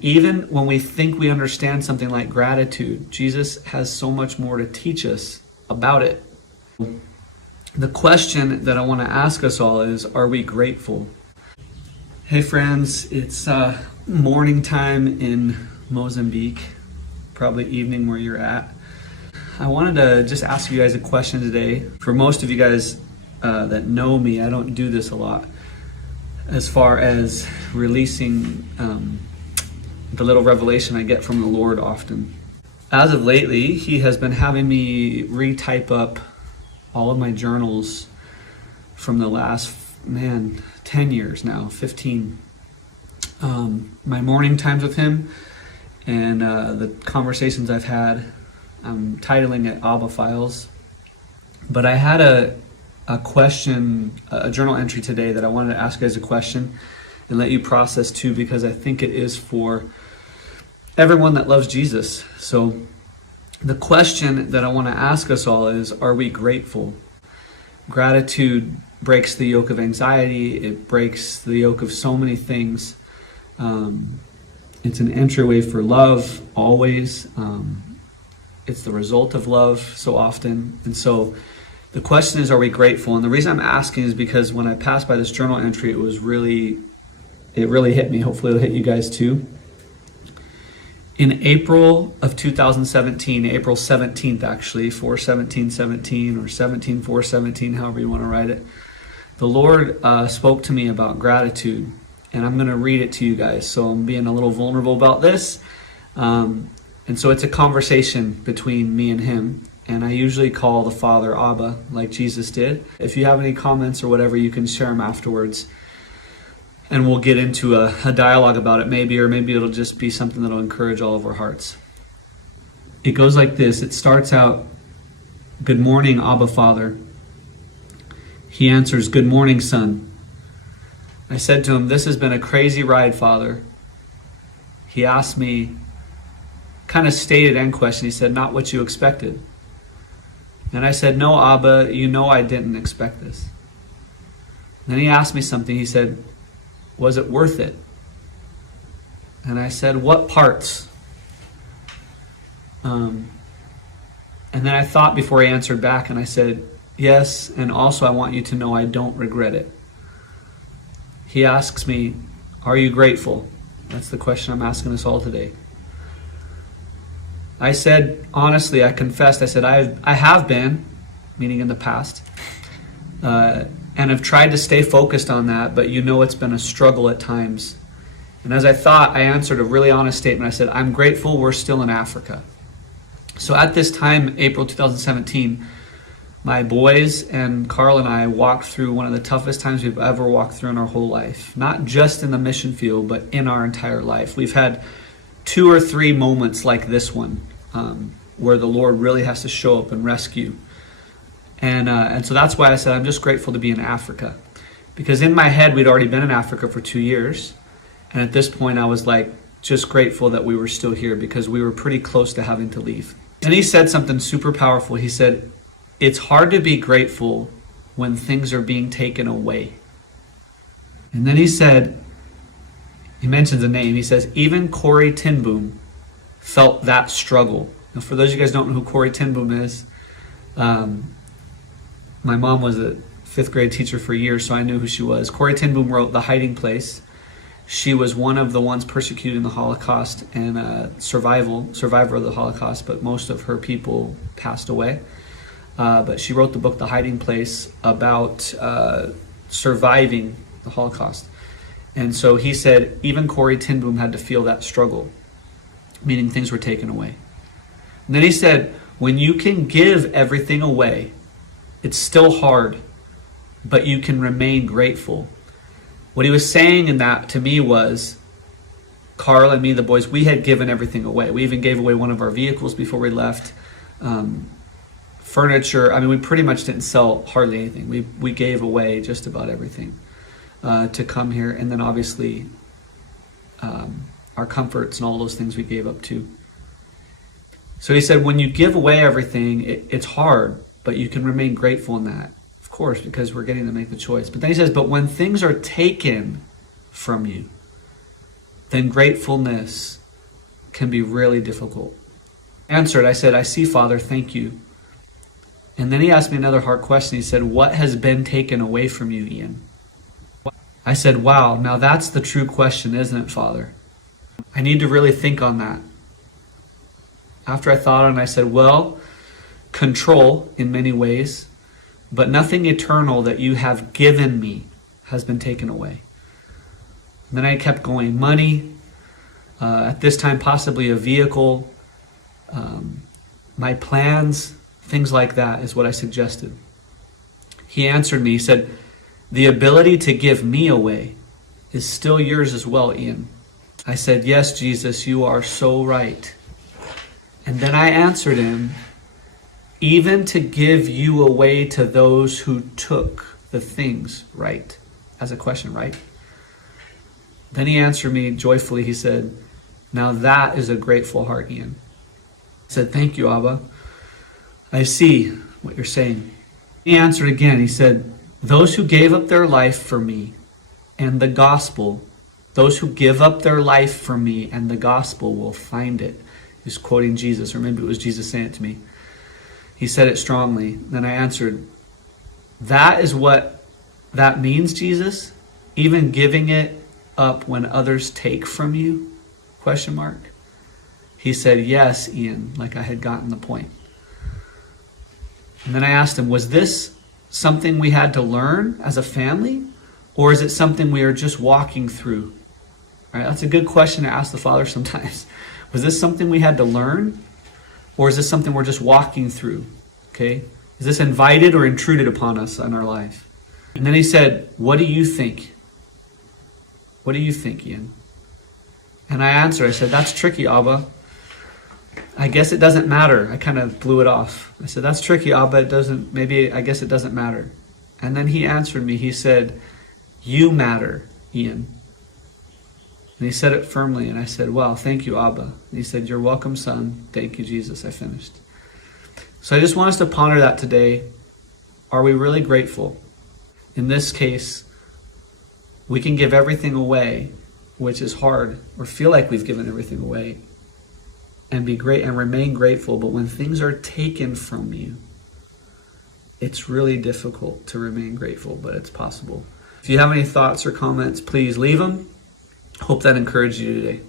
And even when we think we understand something like gratitude, Jesus has so much more to teach us about it. The question that I want to ask us all is, are we grateful? Hey friends, it's morning time in Mozambique, probably evening where you're at. I wanted to just ask you guys a question today. For most of you guys that know me, I don't do this a lot as far as releasing the little revelation I get from the Lord often. As of lately, He has been having me retype up all of my journals from the last, 10 years now, 15. My morning times with Him and the conversations I've had. I'm titling it Abba Files. But I had a question, a journal entry today that I wanted to ask you guys a question and let you process too, because I think it is for everyone that loves Jesus. So the question that I want to ask us all is, are we grateful? Gratitude breaks the yoke of anxiety. It breaks the yoke of so many things. It's an entryway for love, always. It's the result of love so often. And so the question is, are we grateful? And the reason I'm asking is because when I passed by this journal entry, it really hit me. Hopefully it'll hit you guys too. In April of 2017, April 17th actually, 4/17/17 or 17/4/17, however you want to write it, the Lord spoke to me about gratitude. And I'm going to read it to you guys. So I'm being a little vulnerable about this. And so it's a conversation between me and Him. And I usually call the Father Abba, like Jesus did. If you have any comments or whatever, you can share them afterwards. And we'll get into a dialogue about it maybe, or maybe it'll just be something that'll encourage all of our hearts. It goes like this. It starts out, "Good morning, Abba Father." He answers, "Good morning, Son." I said to him, "This has been a crazy ride, Father." He asked me, kind of stated and questioned. He said, "Not what you expected." And I said, "No, Abba, you know I didn't expect this." And then he asked me something. He said, "Was it worth it?" And I said, "What parts?" And then I thought before he answered back, and I said, "Yes, and also I want you to know I don't regret it." He asks me, "Are you grateful?" That's the question I'm asking us all today. I said, honestly, I confessed, I said, I have been, meaning in the past, and have tried to stay focused on that, but it's been a struggle at times. And as I thought, I answered a really honest statement. I said, "I'm grateful we're still in Africa." So at this time, April 2017, my boys and Carl and I walked through one of the toughest times we've ever walked through in our whole life. Not just in the mission field, but in our entire life. We've had 2 or 3 moments like this one, where the Lord really has to show up and rescue. And so that's why I said I'm just grateful to be in Africa. Because in my head, we'd already been in Africa for 2 years. And at this point, I was like, just grateful that we were still here, because we were pretty close to having to leave. And he said something super powerful. He said, "It's hard to be grateful when things are being taken away." And then he mentions a name. He says, "Even Corrie ten Boom felt that struggle." Now, for those of you guys who don't know who Corrie ten Boom is, my mom was a 5th grade teacher for years, so I knew who she was. Corrie ten Boom wrote The Hiding Place. She was one of the ones persecuted in the Holocaust and survivor of the Holocaust, but most of her people passed away. But she wrote the book The Hiding Place about surviving the Holocaust. And so he said, even Corrie ten Boom had to feel that struggle, meaning things were taken away. And then he said, when you can give everything away, it's still hard, but you can remain grateful. What he was saying in that to me was, Carl and me, the boys, we had given everything away. We even gave away one of our vehicles before we left. Furniture, we pretty much didn't sell hardly anything. We gave away just about everything to come here. And then obviously our comforts and all those things we gave up too. So he said, when you give away everything, it's hard, but you can remain grateful in that. Of course, because we're getting to make the choice. But then he says, but when things are taken from you, then gratefulness can be really difficult. I answered, I said, I see, Father, thank you. And then he asked me another hard question. He said, what has been taken away from you, Ian? I said, wow, now that's the true question, isn't it, Father? I need to really think on that. After I thought on it, I said, well, control in many ways, but nothing eternal that you have given me has been taken away. And then I kept going. Money, at this time possibly a vehicle, my plans, things like that is what I suggested. He answered me, he said, the ability to give me away is still yours as well, Ian. I said, yes, Jesus, you are so right. And then I answered him, even to give you away to those who took the things, right? As a question, right? Then he answered me joyfully. He said, now that is a grateful heart, Ian. I said, thank you, Abba. I see what you're saying. He answered again. He said, those who gave up their life for me and the gospel, those who give up their life for me and the gospel will find it. He's quoting Jesus, or maybe it was Jesus saying it to me. He said it strongly. Then I answered, that is what that means, Jesus? Even giving it up when others take from you? Question mark. He said, yes, Ian, like I had gotten the point. And then I asked him, was this something we had to learn as a family? Or is it something we are just walking through? All right, that's a good question to ask the Father sometimes. Was this something we had to learn? Or is this something we're just walking through? Okay? Is this invited or intruded upon us in our life? And then he said, what do you think? What do you think, Ian? And I answered, I said, that's tricky, Abba. I guess it doesn't matter. I kind of blew it off. I said, that's tricky, Abba. I guess it doesn't matter. And then he answered me. He said, you matter, Ian. And he said it firmly. And I said, wow, thank you, Abba. And he said, you're welcome, son. Thank you, Jesus. I finished. So I just want us to ponder that today. Are we really grateful? In this case, we can give everything away, which is hard, or feel like we've given everything away, and be great and remain grateful. But when things are taken from you, it's really difficult to remain grateful, but it's possible. If you have any thoughts or comments, please leave them. Hope that encouraged you today.